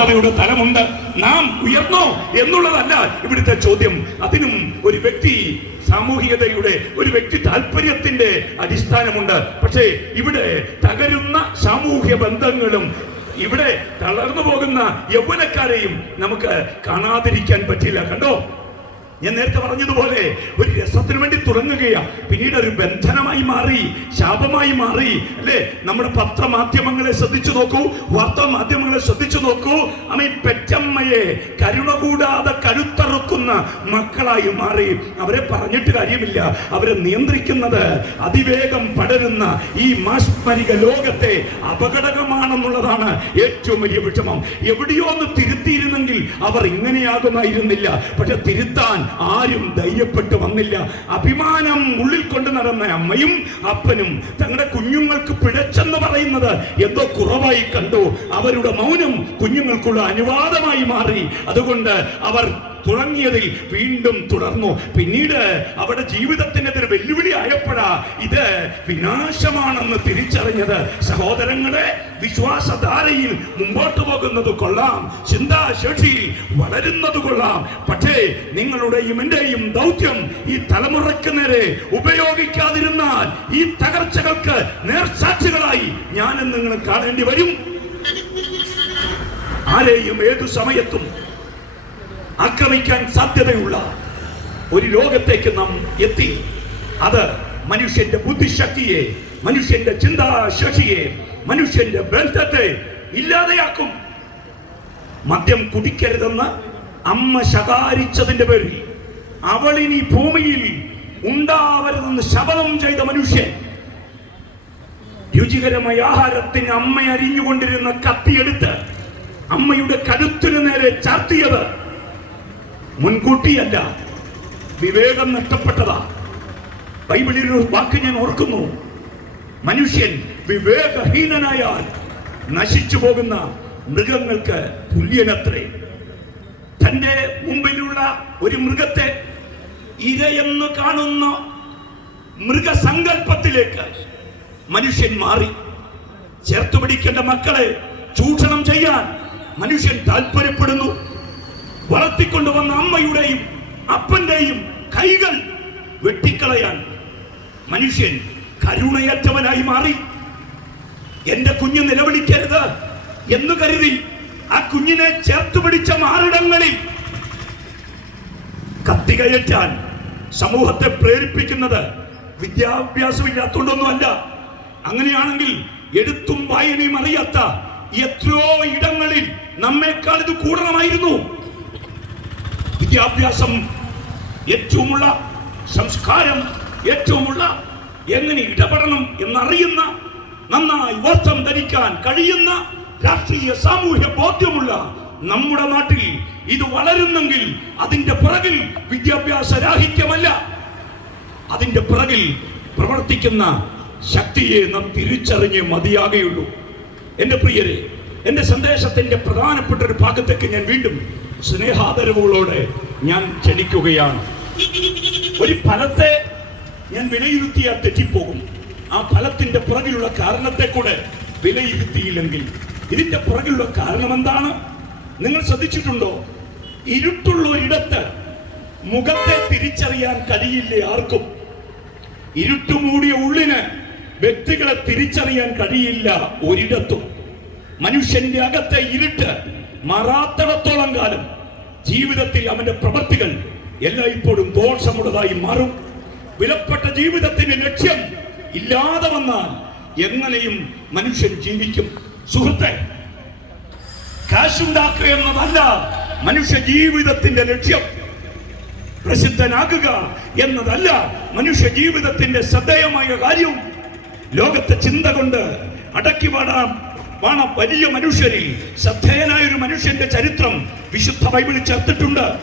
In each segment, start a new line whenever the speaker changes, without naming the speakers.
ഉദാത്തതയുടെ തലമുണ്ട്. നാം ഉയർന്നോ എന്നുള്ളതല്ല ഇവിടുത്തെ ചോദ്യം. അതിനും ഒരു വ്യക്തി സാമൂഹികതയുടെ ഒരു വ്യക്തി താല്പര്യത്തിന്റെ അടിസ്ഥാനമുണ്ട്. പക്ഷേ ഇവിടെ തകരുന്ന സാമൂഹ്യ ബന്ധങ്ങളും ഇവിടെ തളർന്നു പോകുന്ന യൗവനക്കാരെയും നമുക്ക് കാണാതിരിക്കാൻ പറ്റില്ല. കണ്ടോ? ഞാൻ നേരത്തെ പറഞ്ഞതുപോലെ ഒരു രസത്തിന് വേണ്ടി തുടങ്ങുകയാ. പിന്നീട് ഒരു ബന്ധനമായി മാറി ശാപമായി മാറി അല്ലേ? നമ്മുടെ പത്രമാധ്യമങ്ങളെ ശ്രദ്ധിച്ചു നോക്കൂ വാർത്താ മാധ്യമങ്ങളെ ശ്രദ്ധിച്ചു നോക്കൂ. അമ്മ പെറ്റമ്മയെ കരുണ കൂടാതെ കരുത്തറുക്കുന്ന മക്കളായി മാറി. അവരെ പറഞ്ഞിട്ട് കാര്യമില്ല. അവരെ നിയന്ത്രിക്കുന്നത് അതിവേഗം പടരുന്ന ഈ മാസ്മരിക ലോകത്തെ അപകടകമാണെന്നുള്ളതാണ് ഏറ്റവും വലിയ വിഷമം. എവിടെയോ ഒന്ന് തിരുത്തിയിരുന്നെങ്കിൽ അവർ ഇങ്ങനെയാകുമായിരുന്നില്ല. പക്ഷെ തിരുത്താൻ ആരും ധൈര്യപ്പെട്ട് വന്നില്ല. അഭിമാനം ഉള്ളിൽ കൊണ്ട് നടന്ന അമ്മയും അപ്പനും തങ്ങളുടെ കുഞ്ഞുങ്ങൾക്ക് പിഴച്ചെന്ന് പറയുന്നത് എന്തോ കുറവായി കണ്ടു. അവരുടെ മൗനം കുഞ്ഞുങ്ങൾക്കുള്ള അനുവാദമായി മാറി. അതുകൊണ്ട് അവർ തുടങ്ങിയതിൽ വീണ്ടും തുടർന്നു. പിന്നീട് അവരുടെ ജീവിതത്തിനെതിരെ വെല്ലുവിളി ആയപ്പോഴാ ഇത് വിനാശമാണെന്ന് തിരിച്ചറിഞ്ഞത്. സഹോദരങ്ങളെ വിശ്വാസധാരയിൽ മുമ്പോട്ട് പോകുന്നത് കൊള്ളാം. ചിന്താശേഷിയിൽ വളരുന്നത് കൊള്ളാം. പക്ഷേ നിങ്ങളുടെയും എന്റെയും ദൗത്യം ഈ തലമുറയ്ക്ക് നേരെ ഉപയോഗിക്കാതിരുന്നാൽ ഈ തകർച്ചകൾക്ക് നേർസാക്ഷികളായി ഞാനും നിങ്ങൾ കാണേണ്ടി വരും. ആരെയും ഏതു സമയത്തും ആക്രമിക്കാൻ സാധ്യതയുള്ള ഒരു ലോകത്തേക്ക് നാം എത്തി. അത് മനുഷ്യന്റെ ബുദ്ധിശക്തിയെ മനുഷ്യന്റെ ചിന്താശേഷിയെ മനുഷ്യന്റെ ബന്ധത്തെ ഇല്ലാതെയാക്കും. മദ്യം കുടിക്കരുതെന്ന് അമ്മ ശകാരിച്ചതിന്റെ പേരിൽ അവൾ ഇനി ഭൂമിയിൽ ഉണ്ടാവരുതെന്ന് ശപഥം ചെയ്ത മനുഷ്യൻ രുചികരമായ ആഹാരത്തിന് അമ്മ അരിഞ്ഞുകൊണ്ടിരുന്ന കത്തിയെടുത്ത് അമ്മയുടെ കരുത്തിനു നേരെ ചാർത്തിയത് മുൻകൂട്ടിയല്ല. വിവേകം നഷ്ടപ്പെട്ടതാ. ബൈബിളിൽ ഒരു വാക്ക് ഞാൻ ഓർക്കുന്നു. മനുഷ്യൻ വിവേകഹീനനായാൽ നശിച്ചു പോകുന്ന മൃഗങ്ങൾക്ക് തുല്യനത്രേ. തന്റെ മുമ്പിലുള്ള ഒരു മൃഗത്തെ ഇരയെന്ന് കാണുന്ന മൃഗസങ്കല്പത്തിലേക്ക് മനുഷ്യൻ മാറി. ചേർത്ത് പിടിക്കേണ്ട മക്കളെ ചൂഷണം ചെയ്യാൻ മനുഷ്യൻ താല്പര്യപ്പെടുന്നു. വളർത്തിക്കൊണ്ടുവന്ന അമ്മയുടെയും അപ്പന്റെയും കൈകൾ വെട്ടിക്കളയാൻ മനുഷ്യൻ കരുണയറ്റവനായി മാറി. എന്റെ കുഞ്ഞ് നിലവിളിക്കരുത് എന്ന് കരുതി ആ കുഞ്ഞിനെ ചേർത്ത് പിടിച്ച മാറിടങ്ങളിൽ കത്തികയറ്റാൻ സമൂഹത്തെ പ്രേരിപ്പിക്കുന്നത് വിദ്യാഭ്യാസമില്ലാത്തതുകൊണ്ടൊന്നുമല്ല അങ്ങനെയാണെങ്കിൽ എഴുത്തും വായനയും അറിയാത്ത എത്രയോ ഇടങ്ങളിൽ നമ്മേക്കാൾ ഇത് കൂടണമായിരുന്നു. വിദ്യാഭ്യാസം ഏറ്റവുമുള്ള സംസ്കാരം ഏറ്റവുമുള്ള എങ്ങനെ ഇടപെടണം എന്നറിയുന്ന നന്നായി വസ്ത്രം ധരിക്കാൻ കഴിയുന്ന രാഷ്ട്രീയ സാമൂഹ്യ ബോധ്യമുള്ള നമ്മുടെ നാട്ടിൽ ഇത് വളരുന്നെങ്കിൽ അതിന്റെ പിറകിൽ വിദ്യാഭ്യാസ രാഹിത്യമല്ല. അതിന്റെ പിറകിൽ പ്രവർത്തിക്കുന്ന ശക്തിയെ നാം തിരിച്ചറിഞ്ഞ് മതിയാകുകയുള്ളൂ എന്റെ പ്രിയരെ എന്റെ സന്ദേശത്തിന്റെ പ്രധാനപ്പെട്ട ഒരു ഭാഗത്തേക്ക് ഞാൻ വീണ്ടും സ്നേഹാദരവുകളോടെ ഞാൻ ക്ഷണിക്കുകയാണ്. ഒരു ഫലത്തെ ഞാൻ വിലയിരുത്തിയാൽ തെറ്റിപ്പോകും. ആ ഫലത്തിന്റെ പുറകിലുള്ള കാരണത്തെ കൂടെ വിലയിരുത്തിയില്ലെങ്കിൽ ഇതിന്റെ പുറകിലുള്ള കാരണം എന്താണ് നിങ്ങൾ ശ്രദ്ധിച്ചിട്ടുണ്ടോ? ഇരുട്ടുള്ള ഇടത്ത് മുഖത്തെ തിരിച്ചറിയാൻ കഴിയില്ല ആർക്കും? ഇരുട്ടുമൂടിയ ഉള്ളിന് വ്യക്തികളെ തിരിച്ചറിയാൻ കഴിയില്ല ഒരിടത്തും. മനുഷ്യന്റെ അകത്തെ ഇരുട്ട് മാറാത്തിടത്തോളം കാലം ജീവിതത്തിൽ അവന്റെ പ്രവൃത്തികൾ എല്ലായ്പ്പോഴും ദോഷമുള്ളതായി മാറും. വിലപ്പെട്ട ജീവിതത്തിന്റെ ലക്ഷ്യം ഇല്ലാതെ വന്നാൽ എങ്ങനെയും മനുഷ്യൻ ജീവിക്കും. സുഹൃത്തെ കാശുണ്ടാക്കുക എന്നതല്ല മനുഷ്യ ജീവിതത്തിന്റെ ലക്ഷ്യം. പ്രസിദ്ധനാകുക എന്നതല്ല മനുഷ്യ ജീവിതത്തിന്റെ ശ്രദ്ധേയമായ കാര്യം. ലോകത്തെ ചിന്ത കൊണ്ട് അടക്കി പാടാം വാണ. വലിയ മനുഷ്യരിൽ ശ്രദ്ധേയനായ ഒരു മനുഷ്യന്റെ ചരിത്രം വിശുദ്ധ ബൈബിളിൽ ചേർത്തിട്ടുണ്ട്.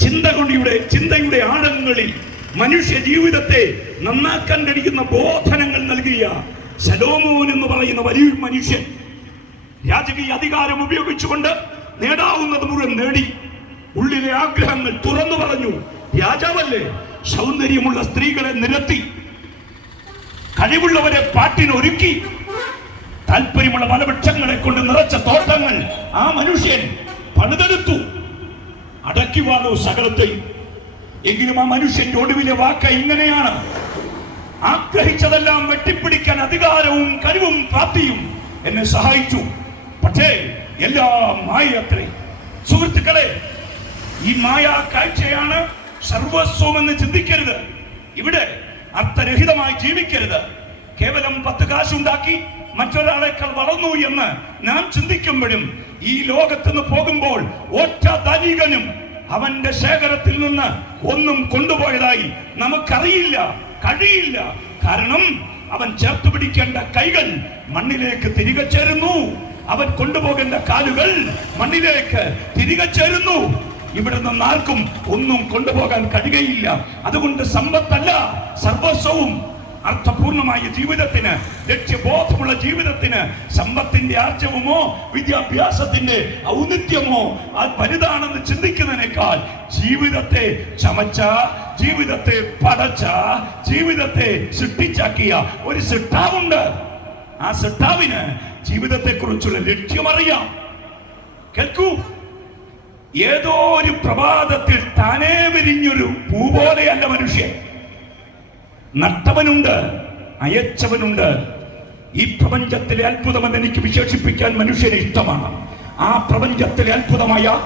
ചിന്ത കൊണ്ടിയുടെ ചിന്തയുടെ ആഴങ്ങളിൽ മനുഷ്യ ജീവിതത്തെ നന്നാക്കാൻ കഴിയുന്ന ബോധനങ്ങൾ നൽകിയ ശലോമോൻ എന്ന് പറയുന്ന വലിയ മനുഷ്യൻ. രാജകീയ അധികാരം ഉപയോഗിച്ചുകൊണ്ട് നേടാവുന്നത് മുഴുവൻ നേടി. ഉള്ളിലെ ആഗ്രഹങ്ങൾ തുറന്നു പറഞ്ഞു. രാജാവല്ലേ? സൗന്ദര്യമുള്ള സ്ത്രീകളെ നിരത്തി. കഴിവുള്ളവരെ പാട്ടിനൊരുക്കി. താല്പര്യമുള്ള ഫലവൃക്ഷങ്ങളെ കൊണ്ട് നിറച്ച തോട്ടങ്ങൾ ആ മനുഷ്യൻ പണിതെടുത്തു. അടക്കി വാണു സകലത്തെയും എങ്കിലും ആ മനുഷ്യന്റെ ഒടുവിലെ വാക്ക് ഇങ്ങനെയാണ്. ആഗ്രഹിച്ചതെല്ലാം വെട്ടിപ്പിടിക്കാൻ അധികാരവും കഴിവും പ്രാപ്തിയും എന്നെ സഹായിച്ചു. പക്ഷേ എല്ലാം മായത്രേ സുഹൃത്തുക്കളെ ഈ മായ കാഴ്ചയാണ് സർവസ്വം എന്ന് ചിന്തിക്കരുത്. ഇവിടെ അർത്ഥരഹിതമായി ജീവിക്കരുത്. കേവലം പത്ത് കാശുണ്ടാക്കി മറ്റൊരാളെക്കാൾ വളർന്നു എന്ന് നാം ചിന്തിക്കുമ്പോഴും ഈ ലോകത്തുനിന്ന് പോകുമ്പോൾ ഒറ്റ ധനികനും അവന്റെ ശേഖരത്തിൽ നിന്ന് ഒന്നും കൊണ്ടുപോയതായി നമുക്കറിയില്ല കഴിയില്ല. കാരണം അവൻ ചേർത്ത് പിടിക്കേണ്ട കൈകൾ മണ്ണിലേക്ക് തിരികെ ചേരുന്നു. അവൻ കൊണ്ടുപോകേണ്ട കാലുകൾ മണ്ണിലേക്ക് തിരികെ ചേരുന്നു. ഇവിടെ നിന്ന് ആർക്കും ഒന്നും കൊണ്ടുപോകാൻ കഴിയുകയില്ല. അതുകൊണ്ട് സമ്പത്തല്ല സർവസ്വവും അർത്ഥപൂർണമായ ജീവിതത്തിന് ലക്ഷ്യബോധമുള്ള ജീവിതത്തിന് സമ്പത്തിന്റെ ആർജവമോ വിദ്യാഭ്യാസത്തിന്റെ ഔന്നിത്യമോ അത് വലുതാണെന്ന് ചിന്തിക്കുന്നതിനേക്കാൾ ജീവിതത്തെ ചമച്ച ജീവിതത്തെ പടച്ച ജീവിതത്തെ സൃഷ്ടിച്ചാക്കിയ ഒരു സിട്ടാവുണ്ട്. ആ സിട്ടാവിന് ജീവിതത്തെ കുറിച്ചുള്ള ലക്ഷ്യമറിയാം. കേൾക്കൂ. ഏതോ ഒരു പ്രഭാതത്തിൽ താനേ വിരിഞ്ഞൊരു പൂ പോലെയല്ല മനുഷ്യൻ. നട്ടവനുണ്ട് അയച്ചവനുണ്ട്. ഈ പ്രപഞ്ചത്തിലെ അത്ഭുതമെന്ന് എനിക്ക് വിശേഷിപ്പിക്കാൻ മനുഷ്യന് ഇഷ്ടമാണ്. ആ പ്രപഞ്ചത്തിലെ അത്ഭുതമായ